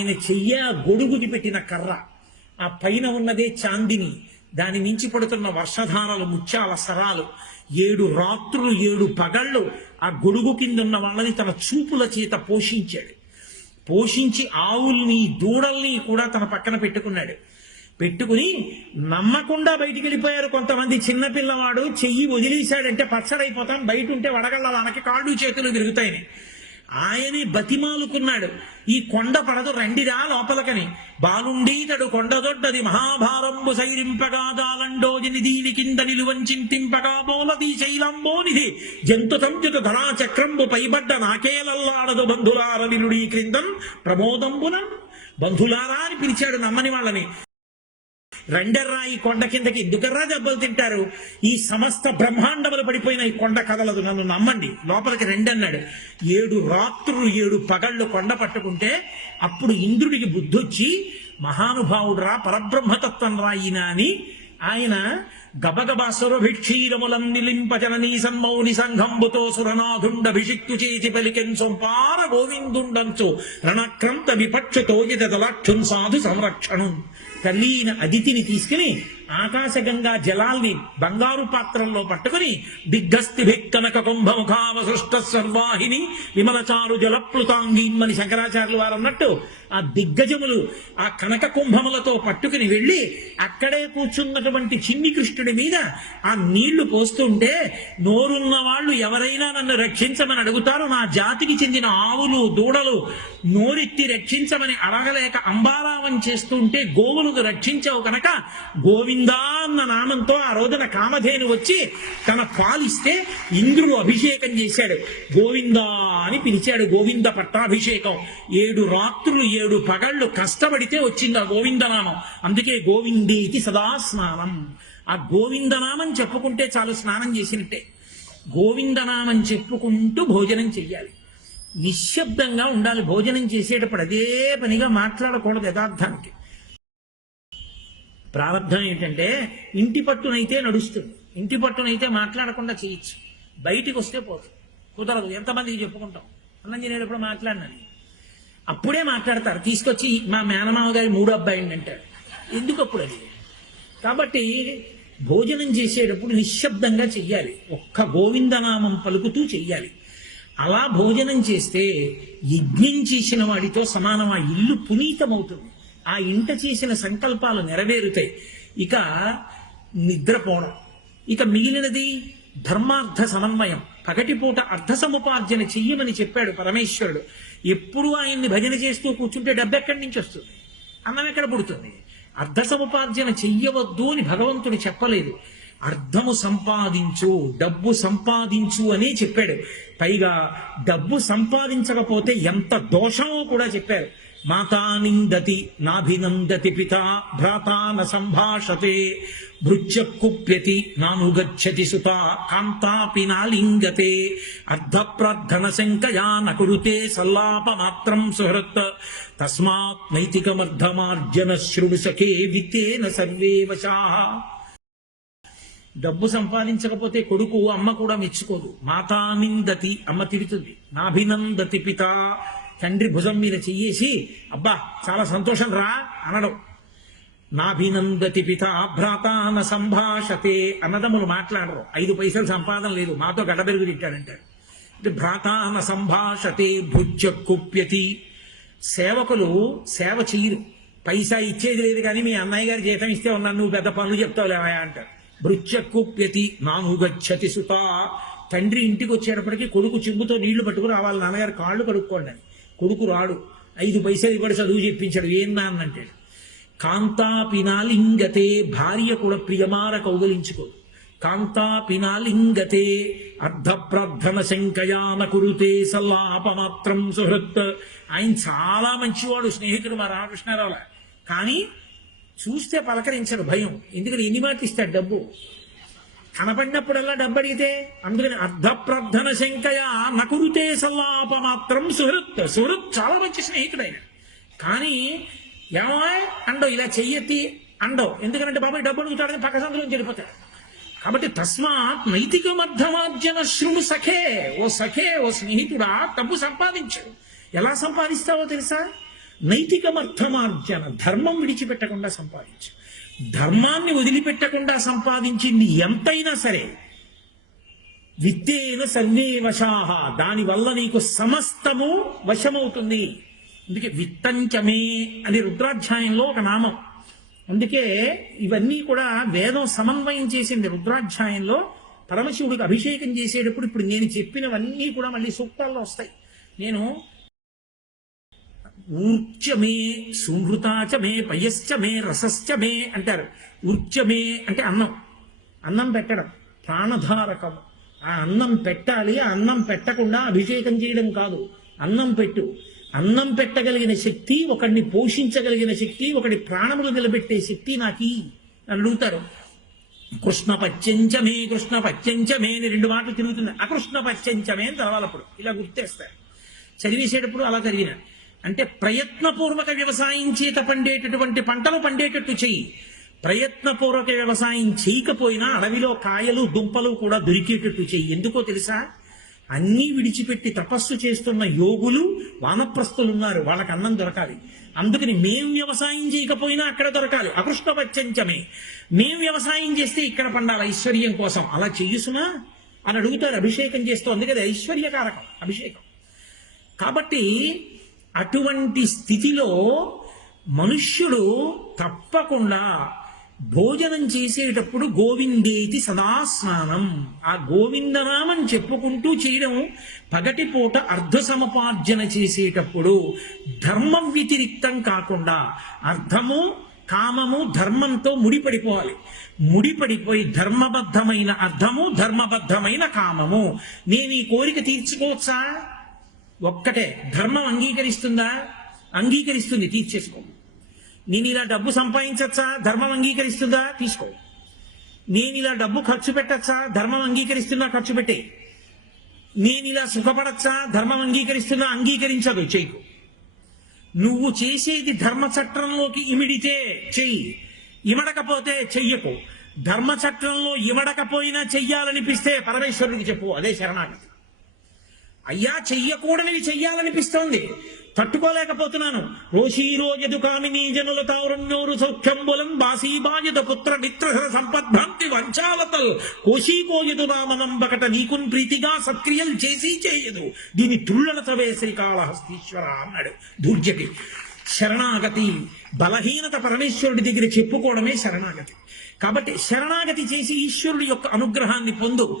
ఆయన చెయ్య గొడుగుని పెట్టిన కర్ర. ఆ పైన ఉన్నదే చాందిని. దాని నుంచి పడుతున్న వర్షధారలు ముత్యాల సరాలు ఏడు రాత్రులు ఏడు పగళ్ళు ఆ గొడుగు కింద ఉన్న వాళ్ళని తన చూపుల చేత పోషించాడు. పోషించి ఆవుల్ని దూడల్ని కూడా తన పక్కన పెట్టుకున్నాడు. పెట్టుకుని నమ్మకుండా బయటికి వెళ్ళిపోయారు కొంతమంది చిన్నపిల్లవాడు చెయ్యి వదిలేశాడంటే పచ్చడైపోతాం. బయట ఉంటే వడగళ్ళ వానకి కాళ్ళు చేతులు తిరుగుతాయని. ఆయనే బతిమాలుకున్నాడు. ఈ కొండ పడదు రండిరా లోపలకని. బాలుండీతడు కొండదొడ్డది మహాభారంబు సైరింపగా దాలండోజని దీని కింద నిలువంచింతింపగా బోలది శైలంబోనిది జంతు తంజుత ధనాచక్రంబు పైబడ్డ నాకేలల్లాడదు బంధులార నిలుడీ క్రిందం ప్రమోదంబునం. బంధులారా అని పిలిచాడు నమ్మని వాళ్ళని. రెండెర్రా ఈ కొండ కిందకి ఎందుకర్రా దెబ్బలు తింటారు? ఈ సమస్త బ్రహ్మాండములు పడిపోయిన ఈ కొండ కదలదు. నన్ను నమ్మండి. లోపలికి రెండన్నాడు ఏడు రాత్రులు ఏడు పగళ్ళు కొండ పట్టుకుంటే అప్పుడు ఇంద్రుడికి బుద్ధొచ్చి మహానుభావుడు రా పరబ్రహ్మతత్వం రా ఈయన అని ఆయన గబగబా సురభిక్షీరములం నిలింపజననీ సన్మౌని సంఘంబుతో సురనాథుండభిషిక్తు చేతి పలికెన్ సొంపార గోవిందుండంచు రణక్రంత విపక్షతో యదలక్షున్ సాధు సంరక్షణం తల్లిన అదితిని తీసుకుని ఆకాశగంగా జలాల్ని బంగారు పాత్రల్లో పట్టుకుని దిగ్గస్తి భిక్కనక కుంభముఖావసృష్ట సర్వాహిని విమలచారు జలప్లుతాంగీమ్మని శంకరాచార్యులు వారు అన్నట్టు ఆ దిగ్గజములు ఆ కనక కుంభములతో పట్టుకుని వెళ్ళి అక్కడే కూర్చున్నటువంటి చిన్ని కృష్ణుడి మీద ఆ నీళ్ళు పోస్తుంటే నోరున్న వాళ్ళు ఎవరైనా నన్ను రక్షించమని అడుగుతారు నా జాతికి చెందిన ఆవులు దూడలు నోరెత్తి రక్షించమని అడగలేక అంబారావం చేస్తుంటే గోవులకు రక్షించావు కనుక గోవింద అన్న నామంతో ఆ రోజున కామధేను వచ్చి తన పాలిస్తే ఇంద్రుడు అభిషేకం చేశాడు. గోవిందా అని పిలిచాడు. గోవింద పట్టాభిషేకం. ఏడు రాత్రులు ఏడు పగళ్ళు కష్టపడితే వచ్చింది ఆ గోవిందనామం అందుకే గోవిందేతి సదా స్నానం. ఆ గోవిందనామం చెప్పుకుంటే చాలు స్నానం చేసినట్టే. గోవిందనామం చెప్పుకుంటూ భోజనం చెయ్యాలి. నిశ్శబ్దంగా ఉండాలి. భోజనం చేసేటప్పుడు అదే పనిగా మాట్లాడకూడదు యథార్థానికి. ప్రారంభం ఏంటంటే ఇంటి పట్టునైతే నడుస్తుంది. ఇంటి పట్టునైతే మాట్లాడకుండా చేయొచ్చు. బయటికి వస్తే పోతుంది కుదరదు. ఎంతమందికి చెప్పుకుంటాం. అన్నం తినేటప్పుడు మాట్లాడినని అప్పుడే మాట్లాడతారు. తీసుకొచ్చి మా మేనమామ గారి మూడు అబ్బాయిని అంటాడు. ఎందుకు అప్పుడు అది? కాబట్టి భోజనం చేసేటప్పుడు నిశ్శబ్దంగా చెయ్యాలి. ఒక్క గోవిందనామం పలుకుతూ చెయ్యాలి. అలా భోజనం చేస్తే యజ్ఞం చేసిన వాడితో సమానం ఆ ఇల్లు పునీతమవుతుంది. ఆ ఇంట చేసిన సంకల్పాలు నెరవేరుతాయి. ఇక నిద్రపోవడం. ఇక మిగిలినది ధర్మార్థ సమన్వయం. పగటిపూట అర్ధ సముపార్జన చెయ్యమని చెప్పాడు పరమేశ్వరుడు. ఎప్పుడు ఆయన్ని భజన చేస్తూ కూర్చుంటే డబ్బు ఎక్కడి నుంచి వస్తుంది? అన్నం ఎక్కడ పుడుతుంది? అర్ధ సముపార్జన చెయ్యవద్దు అని భగవంతుడు చెప్పలేదు. అర్థము సంపాదించు డబ్బు సంపాదించు అని చెప్పాడు. పైగా డబ్బు సంపాదించకపోతే ఎంత దోషమో కూడా చెప్పారు. మాతానిందతి నాభినందతి పితా భ్రాతా న సంభాషతే భృత్య కుప్యతి నానుగచ్చతి సుత కాంతాపి నాలింగతే అర్ధ ప్రార్థన శంకయా నకురుతే సల్లాపమాత్రం సుహృత్ తస్మాత్ నైతికమర్ధమార్జన శృణు సఖే విత్తేన సర్వే వశా డబ్బు సంపాదించకపోతే కొడుకు అమ్మ కూడా మెచ్చుకోదు. మాతానిందతి అమ్మ తిడుతుంది. నాభినందతి పితా తండ్రి భుజం మీద చెయ్యేసి అబ్బా చాలా సంతోషం రా అనడం. నాభినందతి పిత భ్రాతాన సంభాషతే అన్నదమ్ములు మాట్లాడరు. ఐదు పైసలు సంపాదన లేదు మాతో గడబెరుగు తిట్టాడంటాడు ఇది భ్రాతాన సంభాషతే భుజ్య కుప్యతి. సేవకులు సేవ చెయ్యరు. పైసా ఇచ్చేది లేదు కానీ మీ అన్నయ్య గారి జీతం ఇస్తే ఉన్నాను నువ్వు పెద్ద పనులు చెప్తావు లేవా అంటారు భృత్య కుప్యతి నాను గచ్చతి సుత. తండ్రి ఇంటికి వచ్చేటప్పటికి కొడుకు చెంబుతో నీళ్ళు పట్టుకుని రావాలి నాన్నగారు కాళ్ళు కడుక్కోండి అని. కొడుకు రాడు. ఐదు పైసలు ఇవ్వడు చదువు చెప్పించాడు. ఏం నాన్న కాంతాపినాలింగతే భార్య కూడా ప్రియమార కౌగలించుకో. కాంతాపినాలింగతే అర్ధప్రార్థన శంకయాన కురుతే సల్లాపమాత్రం సుహృత్. ఆయన చాలా మంచివాడు స్నేహితుడు మా రామకృష్ణారావు. కానీ చూస్తే పలకరించడు భయం. ఎందుకని? ఎన్ని మాటిస్తాడు డబ్బు? కనపడినప్పుడల్లా డబ్బు అందుకని అర్ధప్రార్థన శంకయ నకురుతే సల్లాప మాత్రం సుహృత్. సుహృత్ చాలా మంచి స్నేహితుడైన. కానీ ఏమో అండో ఇలా చెయ్యెత్తి అండో. ఎందుకంటే బాబాయ్ డబ్బు అడుగుతాడని పక్క సందులో చెడిపోతాడు కాబట్టి తస్మాత్ నైతికమర్థమార్జన శృణు సఖే. ఓ సఖే ఓ స్నేహితుడా డబ్బు సంపాదించు. ఎలా సంపాదిస్తావో తెలుసా? నైతికమర్థమార్జన ధర్మం విడిచిపెట్టకుండా సంపాదించు. ధర్మాన్ని వదిలిపెట్టకుండా సంపాదించింది ఎంతైనా సరే. విత్తేన సర్వే వశాహ దానివల్ల నీకు సమస్తము వశమవుతుంది. అందుకే విత్తంచమే అని రుద్రాధ్యాయంలో ఒక నామం. అందుకే ఇవన్నీ కూడా వేదం సమన్వయం చేసింది రుద్రాధ్యాయంలో. పరమశివుడికి అభిషేకం చేసేటప్పుడు ఇప్పుడు నేను చెప్పినవన్నీ కూడా మళ్ళీ సూక్తాల్లో వస్తాయి. నేను ఊర్చమే సుహృతాచ మే పయశ్చ మే రసశ్చ మే అంటారు. ఊర్చమే అంటే అన్నం. అన్నం పెట్టడం. ప్రాణధారకం. ఆ అన్నం పెట్టాలి ఆ అన్నం పెట్టకుండా అభిషేకం చేయడం కాదు. అన్నం పెట్టు. అన్నం పెట్టగలిగిన శక్తి ఒకడిని పోషించగలిగిన శక్తి ఒకడి ప్రాణములు నిలబెట్టే శక్తి నాకి అని అడుగుతారు. కృష్ణ పచ్చంచమే కృష్ణ పచ్చంచమే అని రెండు మాటలు తిరుగుతుంది. అకృష్ణ పచ్చంచమే అని చదవాలప్పుడు ఇలా గుర్తేస్తారు చదివేసేటప్పుడు అలా చదివిన అంటే ప్రయత్నపూర్వక వ్యవసాయం చేత పండేటటువంటి పంటలు పండేటట్టు చెయ్యి. ప్రయత్నపూర్వక వ్యవసాయం చేయకపోయినా అడవిలో కాయలు దుంపలు కూడా దొరికేటట్టు చెయ్యి. ఎందుకో తెలుసా? అన్నీ విడిచిపెట్టి తపస్సు చేస్తున్న యోగులు వానప్రస్తులు ఉన్నారు వాళ్ళకి అన్నం దొరకాలి. అందుకని మేం వ్యవసాయం చేయకపోయినా అక్కడ దొరకాలి. అకృష్టవచ్చంచమే. మేం వ్యవసాయం చేస్తే ఇక్కడ పండాలి ఐశ్వర్యం కోసం. అలా చేయుసునా? అని అడుగుతారు. అభిషేకం చేస్తూ అందుకని ఐశ్వర్యకారకం అభిషేకం. కాబట్టి అటువంటి స్థితిలో మనుష్యుడు తప్పకుండా భోజనం చేసేటప్పుడు గోవిందేతి సదా స్నానం ఆ గోవిందనామని చెప్పుకుంటూ చేయడం పగటిపూట అర్ధ సమపార్జన చేసేటప్పుడు ధర్మం వ్యతిరిక్తం కాకుండా అర్థము కామము ధర్మంతో ముడిపడిపోవాలి. ముడిపడిపోయి ధర్మబద్ధమైన అర్థము ధర్మబద్ధమైన కామము. నేను ఈ కోరిక తీర్చుకోవచ్చా? ఒక్కటే. ధర్మం అంగీకరిస్తుందా? అంగీకరిస్తుంది. తీర్చేసుకో. నేను ఇలా డబ్బు సంపాదించచ్చా? ధర్మం అంగీకరిస్తుందా? తీసుకో. నేను ఇలా డబ్బు ఖర్చు పెట్టచ్చా? ధర్మం అంగీకరిస్తుందా? ఖర్చు పెట్టే. నేను ఇలా సుఖపడచ్చా? ధర్మం అంగీకరిస్తున్నా అంగీకరించదు. చేయకు. నువ్వు చేసేది ధర్మ చట్టంలోకి ఇమిడితే చెయ్యి. ఇమడకపోతే చెయ్యకు. ధర్మ చట్టంలో ఇమడకపోయినా చెయ్యాలనిపిస్తే పరమేశ్వరుడికి చెప్పు. అదే శరణాగతి. అయ్యా చెయ్యకూడనివి చెయ్యాలనిపిస్తోంది. తట్టుకోలేకపోతున్నాను. రోషీరోజదు కామినీ జనుల తారుణ్యోరు సౌఖ్యంబులం బాసీబాయద పుత్ర మిత్రహర సంపద్భ్రాంతి వంచాలతల్ కోశీకోయదు రామనంబకట నీకున్ ప్రీతిగా సత్క్రియలు చేసి చేయదు. దీని తుళ్ళన తవే శ్రీకాళహస్తీశ్వర అన్నాడు దూర్జటి. శరణాగతి బలహీనత పరమేశ్వరుడి దగ్గర చెప్పుకోవడమే శరణాగతి. కాబట్టి శరణాగతి చేసి ఈశ్వరుడి యొక్క అనుగ్రహాన్ని పొందు.